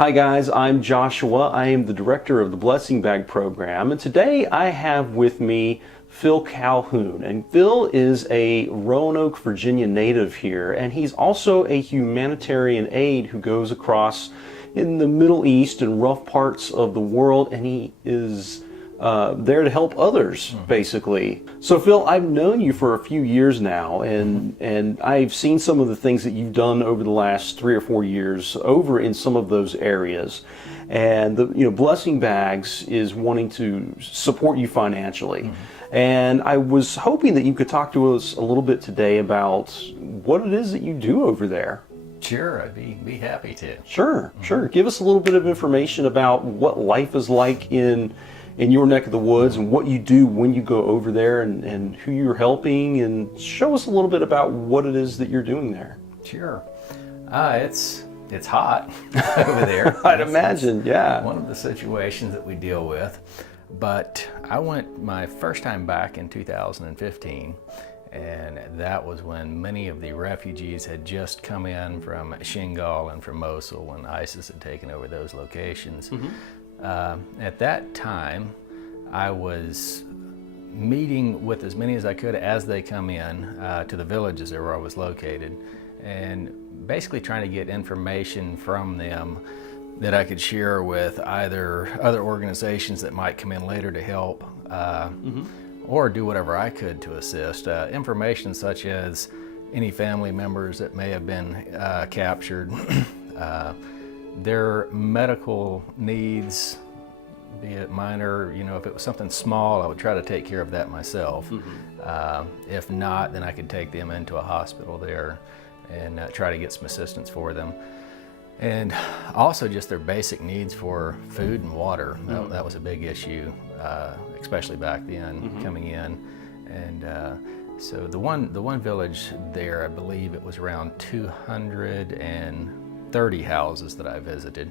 Hi guys, I'm Joshua. I am the director of the Blessing Bag program, and today I have with me Phil Calhoun. And Phil is a Roanoke, Virginia native here, and he's also a humanitarian aide who goes across in the Middle East and rough parts of the world, and he is there to help others, basically. So Phil, I've known you for a few years now, and I've seen some of the things that you've done over the last 3 or 4 years over in some of those areas. And the Blessing Bags is wanting to support you financially. And I was hoping that you could talk to us a little bit today about what it is that you do over there. Sure, I'd be happy to. Sure. Give us a little bit of information about what life is like in your neck of the woods and what you do when you go over there and who you're helping, and show us a little bit about what it is that you're doing there. Sure. It's hot over there. I'd imagine, yeah. One of the situations that we deal with. But I went my first time back in 2015, and that was when many of the refugees had just come in from Shingal and from Mosul when ISIS had taken over those locations. At that time, I was meeting with as many as I could as they come in to the villages where I was located, and basically trying to get information from them that I could share with either other organizations that might come in later to help, or do whatever I could to assist. Information such as any family members that may have been captured, their medical needs, be it minor, if it was something small, I would try to take care of that myself. If not, then I could take them into a hospital there and try to get some assistance for them. And also just their basic needs for food and water. That was a big issue, especially back then, coming in. And so the one village there, I believe it was around 230 houses that I visited.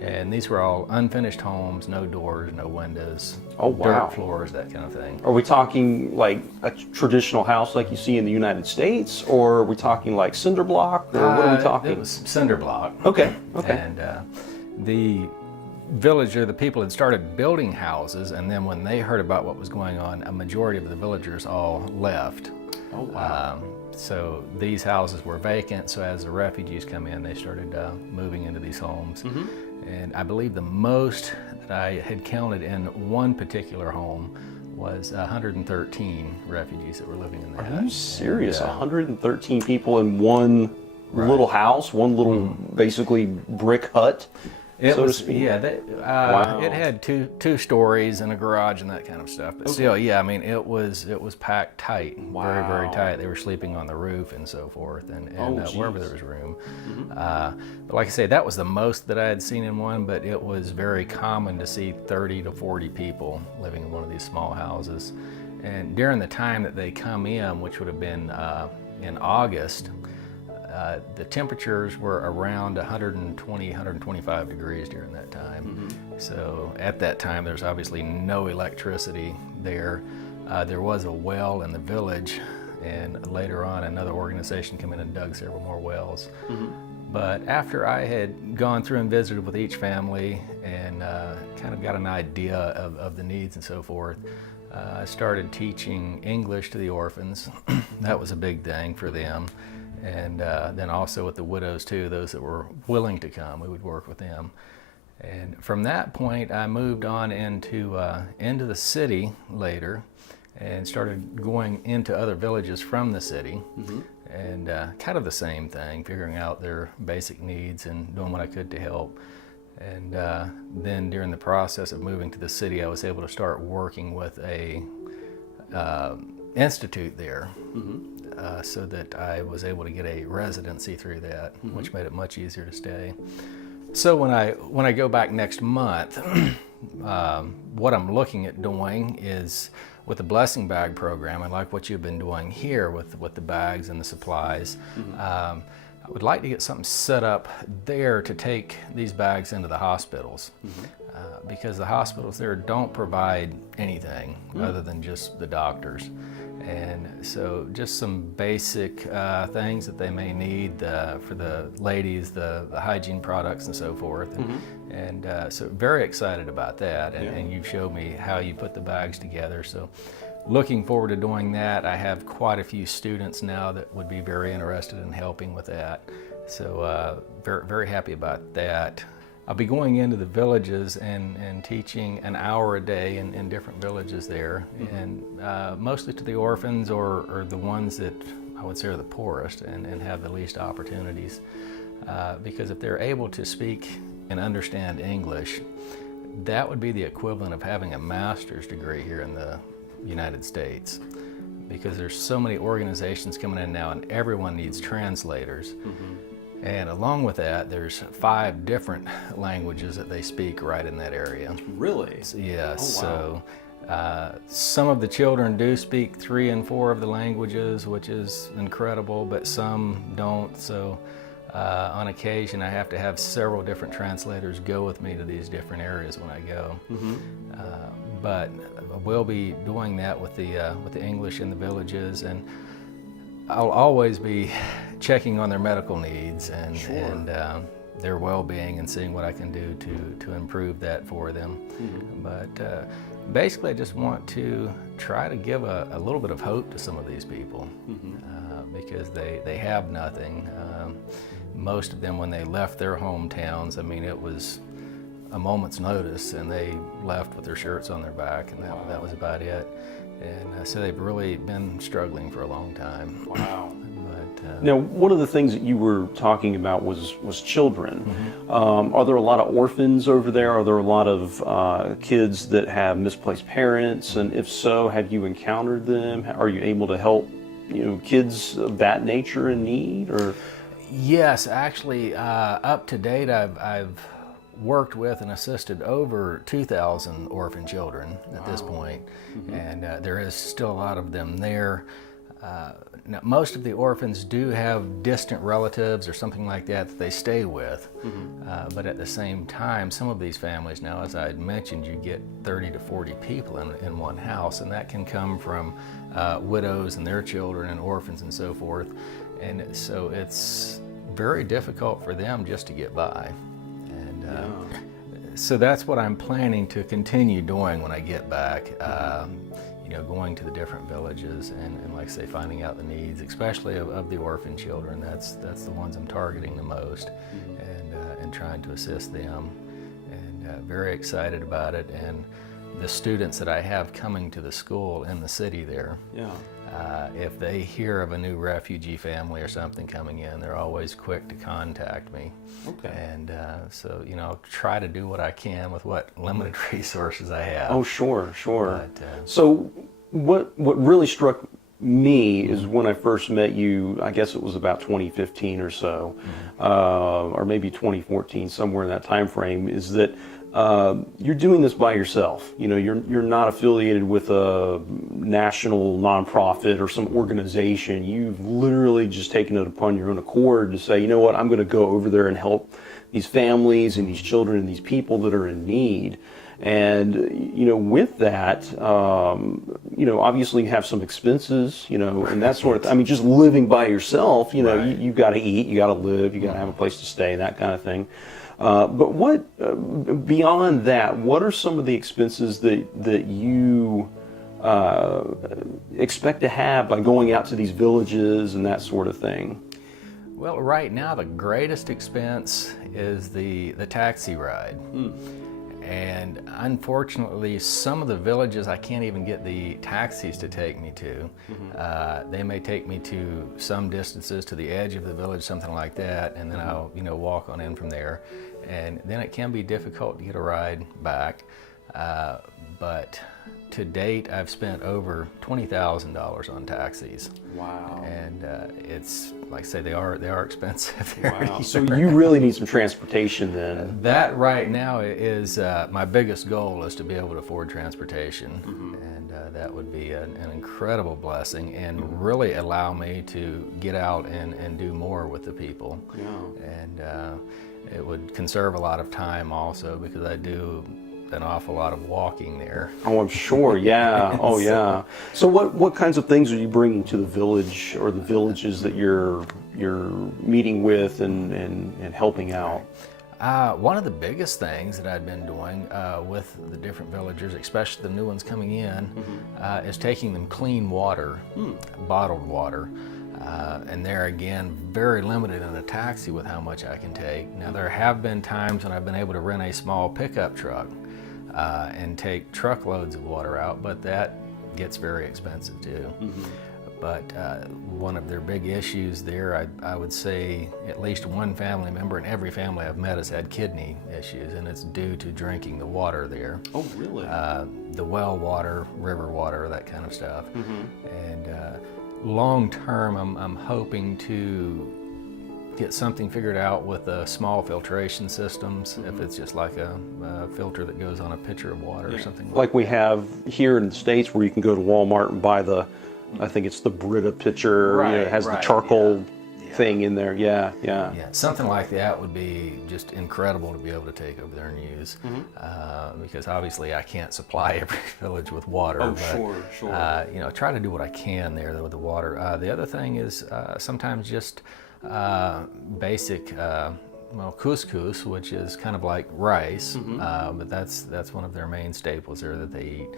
And these were all unfinished homes, no doors, no windows, dirt floors, that kind of thing. Are we talking like a traditional house like you see in the United States, or are we talking like cinder block, or what are we talking? It was cinder block. Okay. And the villager, the people had started building houses, and then when they heard about what was going on, a majority of the villagers all left. Oh, wow. So these houses were vacant, so as the refugees come in, they started moving into these homes. And I believe the most that I had counted in one particular home was 113 refugees that were living in that. Are you serious? 113 people in one little house, one little basically brick hut? So to speak. Yeah, it had two stories and a garage and that kind of stuff. But still, yeah, I mean, it was packed tight, very, very tight. They were sleeping on the roof and so forth, and wherever there was room. But like I say, that was the most that I had seen in one. But it was very common to see 30 to 40 people living in one of these small houses. And during the time that they come in, which would have been in August, the temperatures were around 120, 125 degrees during that time. So at that time, there's obviously no electricity there. There was a well in the village, and later on another organization came in and dug several more wells. But after I had gone through and visited with each family and kind of got an idea of the needs and so forth, I started teaching English to the orphans. That was a big thing for them. And then also with the widows too, those that were willing to come, we would work with them. And from that point, I moved on into the city later, and started going into other villages from the city, and kind of the same thing, figuring out their basic needs and doing what I could to help. And then during the process of moving to the city, I was able to start working with a institute there. So that I was able to get a residency through that, which made it much easier to stay. So when I go back next month, what I'm looking at doing is with the Blessing Bag program, and like what you've been doing here with the bags and the supplies, I would like to get something set up there to take these bags into the hospitals, because the hospitals there don't provide anything other than just the doctors. And so just some basic things that they may need for the ladies, the hygiene products and so forth. And so very excited about that. And you showed me how you put the bags together. So looking forward to doing that. I have quite a few students now that would be very interested in helping with that. So very, very happy about that. I'll be going into the villages and teaching an hour a day in different villages there, and mostly to the orphans or the ones that I would say are the poorest and have the least opportunities. Because if they're able to speak and understand English, that would be the equivalent of having a master's degree here in the United States. Because there's so many organizations coming in now and everyone needs translators. And along with that, there's 5 different languages that they speak right in that area. Really? So, yes. Oh, wow. So some of the children do speak 3 and 4 of the languages, which is incredible, but some don't. So on occasion, I have to have several different translators go with me to these different areas when I go. But I will be doing that with the English in the villages, and I'll always be checking on their medical needs and their well-being and seeing what I can do to improve that for them. But basically I just want to try to give a little bit of hope to some of these people because they have nothing. Most of them, when they left their hometowns, I mean, it was a moment's notice and they left with their shirts on their back, and that was about it. And so they've really been struggling for a long time. Wow. But, now, one of the things that you were talking about was children. Are there a lot of orphans over there? Are there a lot of kids that have misplaced parents? And if so, have you encountered them? Are you able to help, kids of that nature in need? Or yes, actually, up to date, I've worked with and assisted over 2,000 orphan children at this point, and there is still a lot of them there. Now, most of the orphans do have distant relatives or something like that they stay with, but at the same time, some of these families now, as I had mentioned, you get 30 to 40 people in one house, and that can come from widows and their children and orphans and so forth, and so it's very difficult for them just to get by. So that's what I'm planning to continue doing when I get back, going to the different villages and like I say, finding out the needs, especially of the orphan children. That's the ones I'm targeting the most, and trying to assist them, and very excited about it. And the students that I have coming to the school in the city there, if they hear of a new refugee family or something coming in, they're always quick to contact me. Okay. And so, I'll try to do what I can with what limited resources I have. Oh, sure. But, so what really struck me is when I first met you, I guess it was about 2015 or so, or maybe 2014, somewhere in that time frame, is that you're doing this by yourself. You're not affiliated with a national nonprofit or some organization. You've literally just taken it upon your own accord to say, you know what, I'm going to go over there and help these families and these children and these people that are in need. And with that, obviously you have some expenses, and that sort of thing. I mean, just living by yourself, Right. you've got to eat, you got to live, you got to have a place to stay, that kind of thing. But what beyond that? What are some of the expenses that you expect to have by going out to these villages and that sort of thing? Well, right now the greatest expense is the taxi ride. And unfortunately, some of the villages I can't even get the taxis to take me to. They may take me to some distances to the edge of the village, something like that, and then I'll walk on in from there. And then it can be difficult to get a ride back. But to date, I've spent over $20,000 on taxis. Wow. And it's, like I say, they are expensive. Wow. So you really need some transportation then. That right now is my biggest goal, is to be able to afford transportation. And that would be an incredible blessing, and really allow me to get out and do more with the people. And it would conserve a lot of time also, because I do an awful lot of walking there. Oh, I'm sure. Yeah. Oh, yeah. So what kinds of things are you bringing to the village or the villages that you're meeting with and helping out? One of the biggest things that I'd been doing with the different villagers, especially the new ones coming in, is taking them clean water, bottled water. And there again, very limited in a taxi with how much I can take. Now there have been times when I've been able to rent a small pickup truck and take truckloads of water out, but that gets very expensive too. But one of their big issues there, I would say at least one family member, and every family I've met has had kidney issues, and it's due to drinking the water there. Oh, really? The well water, river water, that kind of stuff. And long term, I'm hoping to get something figured out with small filtration systems, if it's just like a filter that goes on a pitcher of water or something like we have here in the States, where you can go to Walmart and buy I think it's the Brita pitcher. Right, it has the charcoal thing in there. Yeah. Something like that would be just incredible to be able to take over there and use, because obviously I can't supply every village with water. Oh, but, sure. Try to do what I can there with the water. The other thing is sometimes just basic. Couscous, which is kind of like rice, but that's one of their main staples there that they eat,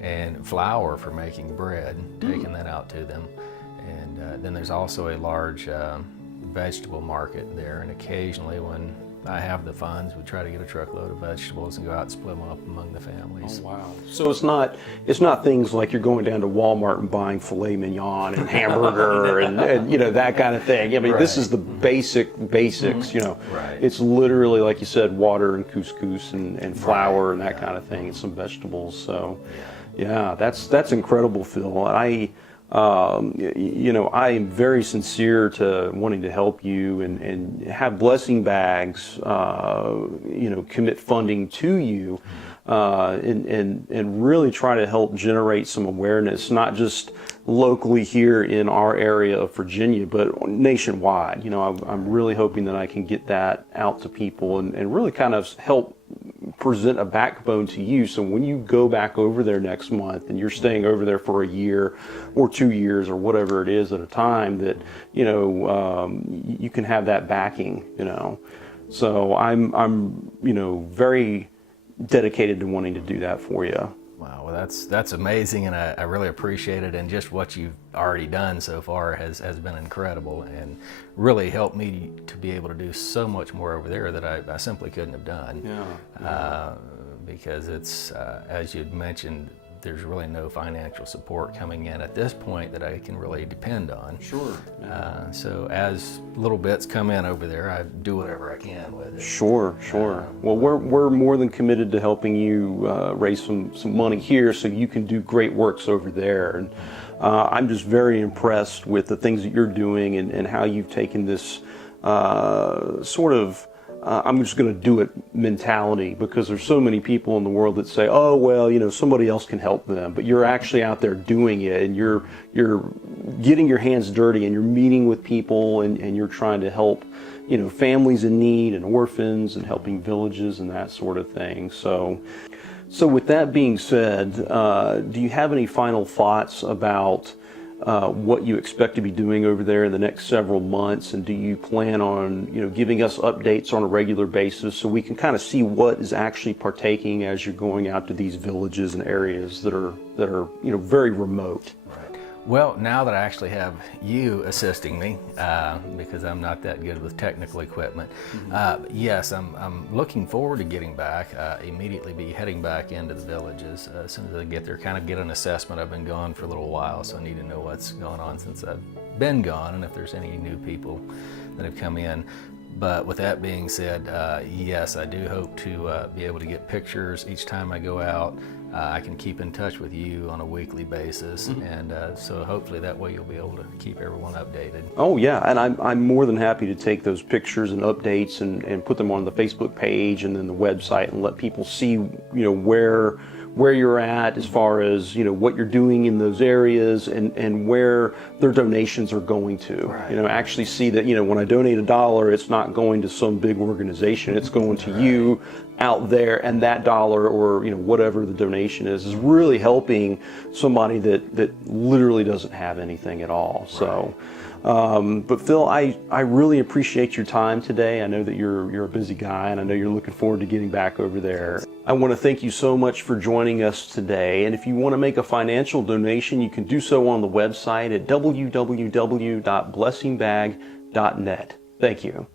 and flour for making bread, taking that out to them. And then there's also a large vegetable market there, and occasionally when I have the funds, we try to get a truckload of vegetables and go out and split them up among the families. Oh, wow. So it's not things like you're going down to Walmart and buying filet mignon and hamburger and that kind of thing. I mean, this is the basics, Right. It's literally, like you said, water and couscous and flour and that kind of thing, and some vegetables. So yeah, that's incredible, Phil. I am very sincere to wanting to help you and have blessing bags, commit funding to you, and really try to help generate some awareness, not just locally here in our area of Virginia, but nationwide. I'm really hoping that I can get that out to people and really kind of help present a backbone to you, so when you go back over there next month and you're staying over there for a year or 2 years or whatever it is at a time, that you can have that backing. So I'm very dedicated to wanting to do that for you. Wow, well that's amazing, and I really appreciate it, and just what you've already done so far has been incredible and really helped me to be able to do so much more over there that I simply couldn't have done. Because it's, as you'd mentioned, there's really no financial support coming in at this point that I can really depend on. Sure. So as little bits come in over there, I do whatever I can with it. Sure. Well, we're more than committed to helping you raise some money here so you can do great works over there. And I'm just very impressed with the things that you're doing and how you've taken this sort of I'm just going to do it mentality, because there's so many people in the world that say, oh, well, somebody else can help them. But you're actually out there doing it, and you're getting your hands dirty, and you're meeting with people, and you're trying to help, families in need and orphans and helping villages and that sort of thing. So with that being said, do you have any final thoughts about what you expect to be doing over there in the next several months, and do you plan on giving us updates on a regular basis so we can kind of see what is actually partaking as you're going out to these villages and areas that are very remote? Right. Well, now that I actually have you assisting me, because I'm not that good with technical equipment, yes, I'm looking forward to getting back, immediately be heading back into the villages as soon as I get there, kind of get an assessment. I've been gone for a little while, so I need to know what's going on since I've been gone and if there's any new people that have come in. But with that being said, yes, I do hope to be able to get pictures each time I go out. I can keep in touch with you on a weekly basis, and so hopefully that way you'll be able to keep everyone updated. Oh yeah, and I'm more than happy to take those pictures and updates and put them on the Facebook page and then the website and let people see where you're at as far as what you're doing in those areas and where their donations are going to. Right. Actually see that when I donate $1, it's not going to some big organization. It's going to you out there, and that dollar, or whatever the donation is really helping somebody that literally doesn't have anything at all. So but Phil, I really appreciate your time today. I know that you're a busy guy, and I know you're looking forward to getting back over there. I want to thank you so much for joining us today, and if you want to make a financial donation, you can do so on the website at www.blessingbag.net. Thank you.